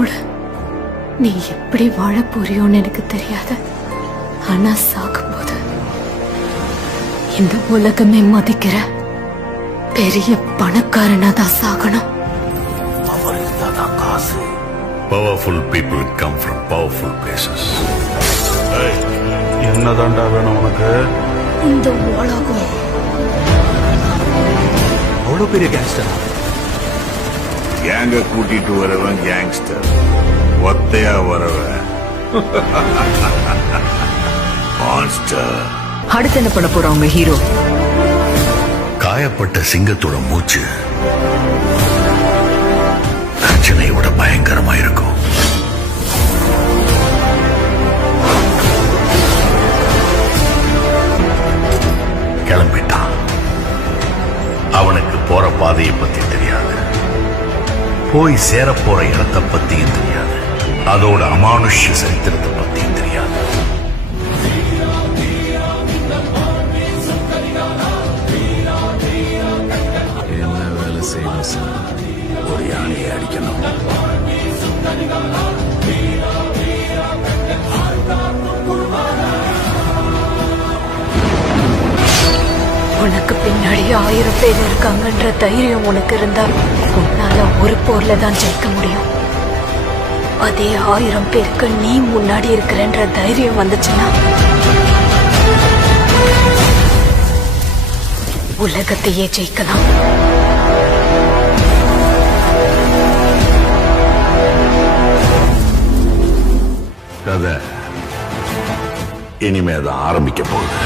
கூட நீ எப்படி வாழ போறியோன்னு எனக்கு தெரியாது. ஆனா சாகும்போது இந்த உலகமே மதிக்கிற பெரிய பணக்காரனா தான் சாகணும். Powerful people come from powerful places. என்னதாண்டா வேணும் உனக்கு? இந்த உலகம் அவ்வளவு பெரிய கேங்ஸ்டர். கேங்க கூட்டிட்டு வரவன் கேங்ஸ்டர், ஒத்தையா வரவன் மான்ஸ்டர். அடுத்து என்ன பண்ண போறோம் உங்க ஹீரோ? காயப்பட்ட சிங்கத்தோட மூச்சு கர்ஜனையோட பயங்கரமா இருக்கும். கிளம்பிட்டான். அவனுக்கு போற பாதையை பத்தி தெரியாது, போய் சேர போற இடத்தை பத்தியும் தெரியாது, அதோட அமானுஷ்ய சரித்திரத்தை பத்தியும் தெரியாது. என்ன வேலை செய்யணும் சார்? ஒரு யானையை அடிக்கணும். உனக்கு பின்னாடி 1000 பேர் இருக்காங்கன்ற தைரியம் உனக்கு இருந்தா உன்னால ஒரு போர்ல தான் ஜெயிக்க முடியும். அதே 1000 பேருக்கு நீ முன்னாடி இருக்கிறன்ற தைரியம் வந்துச்சுன்னா உலகத்தையே ஜெயிக்கலாம். கதை இனிமேதான் ஆரம்பிக்க போகுது.